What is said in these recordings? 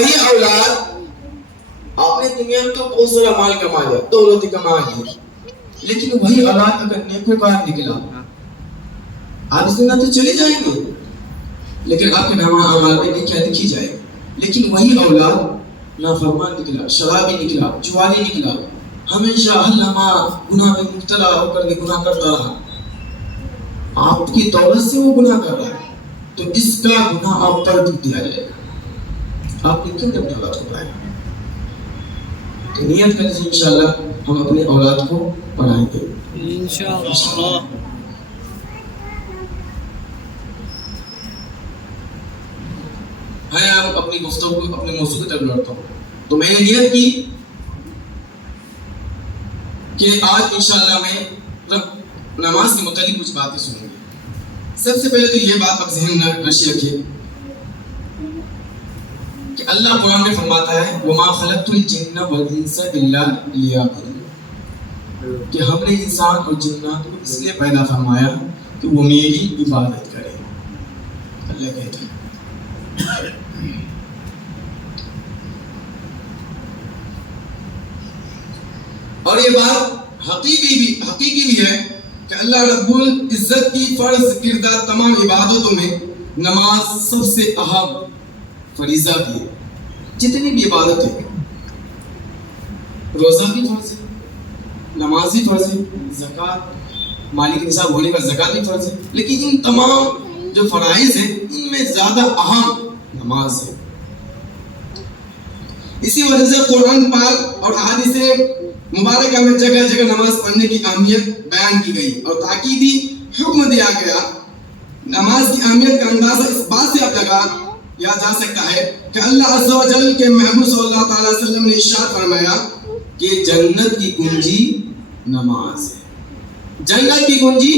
وہی اولاد آپ نے دنیا میں تو بہت سارا مال کما لیا، دولت کما لی، لیکن وہی اولاد اگر نیکوکار نکلا آپ اس دنیا تو چلے جائیں گے، لیکن آپ کے نامہ اعمال میں نیکیاں لکھی جائے گی. لیکن وہی اولاد نافرمان نکلا، شرابی نکلا، جواری نکلا، ہمیشہ ہلما گناہ میں مبتلا ہو کر کے گناہ کرتا رہا، آپ کی دولت سے وہ گناہ کر رہا ہے، تو اس کا گناہ آپ پر بھی دیا جائے گا. آپ نے کیوں اپنے اولاد کو پڑھایا؟ تو نیت کریں انشاءاللہ ہم اپنے اولاد کو پڑھائیں گے انشاءاللہ. میں آپ اپنی گفتگو کو اپنے موضوع کی طرف لڑتا ہوں. تو میں نے نیت کی کہ آج انشاءاللہ میں نماز کے متعلق کچھ باتیں سنوں گی. سب سے پہلے تو یہ بات آپ ذہن میں نشی رکھیے کہ اللہ قرآن میں فرماتا ہے وَمَا خَلَقْتُ الْجِنَّ وَالْإِنسَ إِلَّا لِيَعْبُدُونِ، کہ ہم نے انسان اور جنات کو اس لیے پیدا فرمایا کہ وہ میری عبادت کرے. اللہ کہتا ہے. اور یہ بات حقیقی بھی ہے کہ اللہ رب العزت کی فرض کردہ تمام عبادتوں میں نماز سب سے اہم فریضہ بھی ہے. جتنی بھی عبادت ہے، روزہ بھی فرض ہے، نماز بھی فرض ہے، زکوٰۃ مالک نصاب ہونے کا زکوٰۃ بھی فرض ہے، لیکن ان تمام جو فرائض ہیں ان میں زیادہ اہم نماز ہے. اسی وجہ سے قرآن پاک اور احادیث مبارکہ میں جگہ جگہ نماز پڑھنے کی اہمیت بیان کی گئی اور تاکیدی حکم دیا گیا. نماز کی اہمیت کا اندازہ اس بات سے اب لگایا جا سکتا ہے کہ اللہ عز و جل کے محبوب صلی اللہ تعالی وسلم نے ارشاد فرمایا کہ جنت کی کنجی نماز ہے. جنت کی کنجی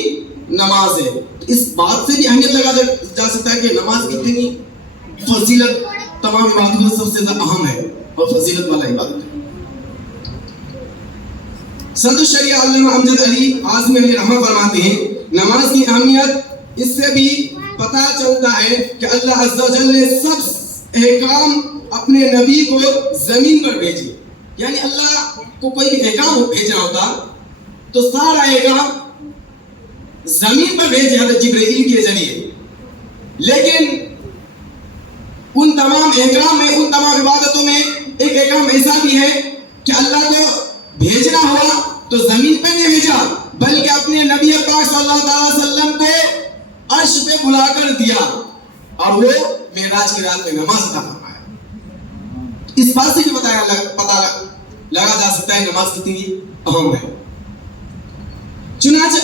نماز ہے. اس بات سے بھی اہمیت لگایا جا سکتا ہے کہ نماز کتنی فضیلت تمام عبادتوں سے سب سے زیادہ اہم ہے اور فضیلت والا عبادت ہے. صدر الشریعہ علامہ امجد علی اعظمی علیہ رحمہ فرماتے ہیں نماز کی اہمیت اس سے بھی پتہ چلتا ہے کہ اللہ عز و جل نے سب احکام اپنے نبی کو زمین پر بھیجے. یعنی اللہ کو کوئی بھی احکام بھیجنا ہوتا تو سارا احکام زمین پر بھیجے حضرت جبرائیل کے ذریعے، لیکن ان تمام احکام میں، ان تمام عبادتوں میں ایک احکام ایسا بھی ہے کہ اللہ کو بھیجنا ہوا تو زمین پہ نہیں بھیجا بلکہ اپنے نبی پاک صلی اللہ علیہ وسلم کو عرش پہ بلا کر دیا اور وہ معراج کی رات میں نماز ادا فرمایا. اس بات سے بھی پتہ لگا جا سکتا ہے نماز کتنی اہم ہے. چنانچہ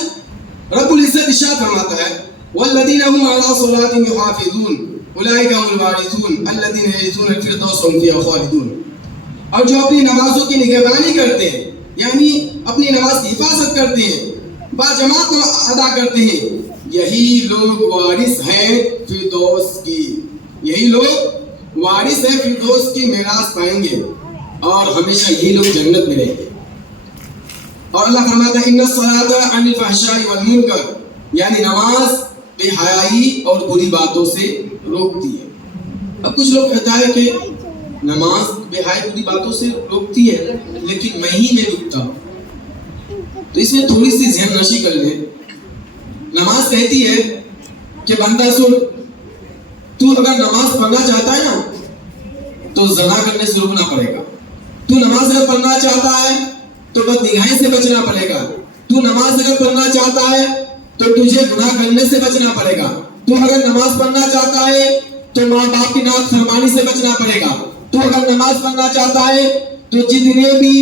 رب العزت ارشاد فرماتا ہے والذین هم علی صلاتهم یحافظون اولئک هم الوارثون الذین یرثون الفردوس هم فیہا خالدون. اور جو اپنی نمازوں کی نگہبانی کرتے ہیں یعنی اپنی نماز کی حفاظت کرتے ہیں، باجماعت ادا کرتے ہیں، یہی لوگ وارث ہیں فردوس کی. یہی لوگ وارث ہیں فردوس کی میراث پائیں گے اور ہمیشہ یہی لوگ جنت میں رہیں گے. اور اللہ فرماتا ہے ان الصلاۃ عن الفحشاء والمنکر، یعنی نماز بے حیائی اور بری باتوں سے روکتی ہے. اب کچھ لوگ کہتا ہے کہ نماز بے حیائی بری باتوں سے روکتی ہے لیکن میں ہی نہیں رکتا. تو اس میں تھوڑی سی ذہن نشی کر لیں. نماز کہتی ہے کہ بندہ سن، تو اگر نماز پڑھنا چاہتا ہے نا تو زنا کرنے سے رکنا پڑے گا. تو نماز اگر پڑھنا چاہتا ہے تو بدنگاہی سے بچنا پڑے گا. تو نماز اگر پڑھنا چاہتا ہے تو تجھے گناہ کرنے سے بچنا پڑے گا. تو اگر نماز پڑھنا چاہتا ہے تو ماں باپ کی نافرمانی سے بچنا پڑے گا. تو اگر نماز پڑھنا چاہتا ہے تو جتنے بھی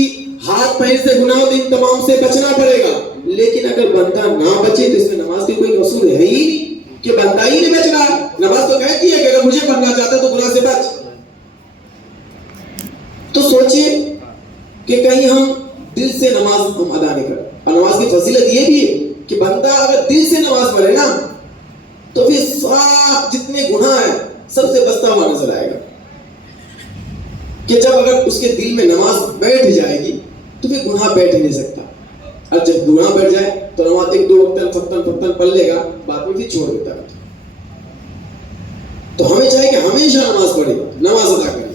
ہاتھ پیر سے گناہ ہوتے ان تمام سے بچنا پڑے گا. لیکن اگر بندہ نہ بچے تو اس میں نماز کی کوئی قصور ہے ہی نہیں کہ بندہ ہی نہیں بچ رہا. نماز تو کہتی ہے کہ اگر مجھے پڑھنا چاہتا ہے تو گناہ سے بچ. تو سوچئے کہ کہیں ہم دل سے نماز ہم ادا نہیں کریں. اور نماز کی فضیلت یہ بھی ہے کہ بندہ اگر دل سے نماز پڑھے نا تو پھر سب جتنے گناہ ہیں سب سے بچتا ہوا نظر آئے گا. کہ جب اگر اس کے دل میں نماز بیٹھ جائے گی تو پھر گناہ بیٹھ ہی نہیں سکتا. اور جب گناہ بیٹھ جائے تو نماز ایک دو وقت فتن پڑھ لے گا، بعد میں پھر چھوڑ دیتا ہے. تو ہمیں چاہیے کہ ہمیشہ نماز پڑھے، نماز ادا کرے.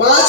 5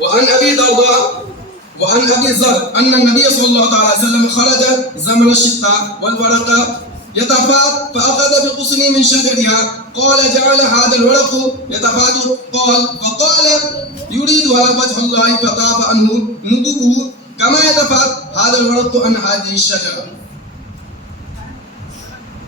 وعن أبي ذر أن النبي صلى الله عليه وسلم خرج زمن الشتاء والورق يتفاضل فأخذ بغصن من شجرها قال جعل هذا الورق يتفاضل فقال يريدها وجه الله فطاف عنه ندبه كما يتفاضل هذا الورق عن هذه الشجرة.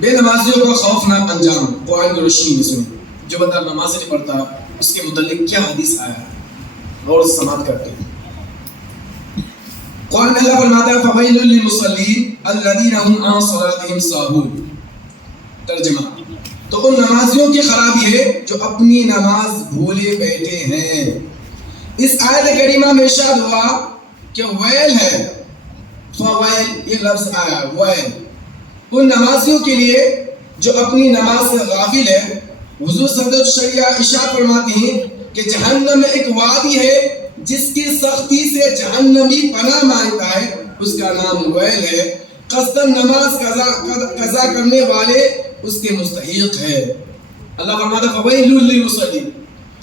بے نمازیوں کا خوفناک انجام قرآن کی روشنی میں سنیں. جو بندہ نماز نہیں پڑھتا اس کے متعلق کیا حدیث آیا ہے اور سماعت کرتے ہیں. قرآن میں اللہ فرماتا ہے فَوَيْلٌ لِّلْمُصَلِّينَ الَّذِينَ هُمْ عَنْ صَلَاتِهِمْ سَاهُونَ. ترجمہ: تو ان نمازیوں کی خرابی ہے جو اپنی نماز بھولے بیٹھے ہیں. اس آیت کریمہ میں ارشاد ہوا کہ ویل ہے، فویل یہ لفظ آیا ویل ان نمازیوں کے لیے جو اپنی نماز سے غافل ہے. حضور صلی اللہ علیہ وسلم ارشاد فرماتے ہیں کہ جہنم میں ایک وادی ہے جس کی سختی سے جہنمی پناہ مانگتا ہے، اس کا نام ویل ہے. قصداً نماز قضا کرنے والے اس کے مستحق ہے. اللہ فرماتا ہے فویل للمصلین.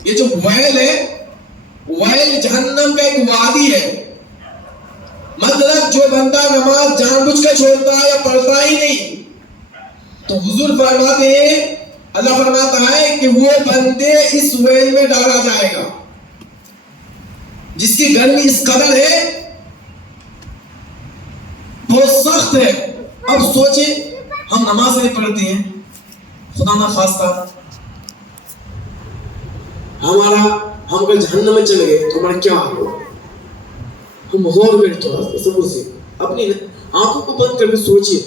یہ جو ویل ہے، ویل جہنم کا ایک وادی ہے. مطلب جو بندہ نماز جان بوجھ کر چھوڑتا ہے یا پڑھتا ہی نہیں، تو حضور فرماتے ہیں، اللہ فرماتا ہے کہ وہ بندے اس ویل میں ڈالا جائے گا جس کی گرمی اس قدر ہے، بہت سخت ہے. اب سوچیں ہم نماز نہیں پڑھتے ہیں، خدا نہ خواستہ ہم اگر جہنم میں چلے گئے تو ہمارا کیا حال ہوگا؟ ہم غور کریں تھوڑا تصور سے، اپنی آنکھوں کو بند کر کے سوچیے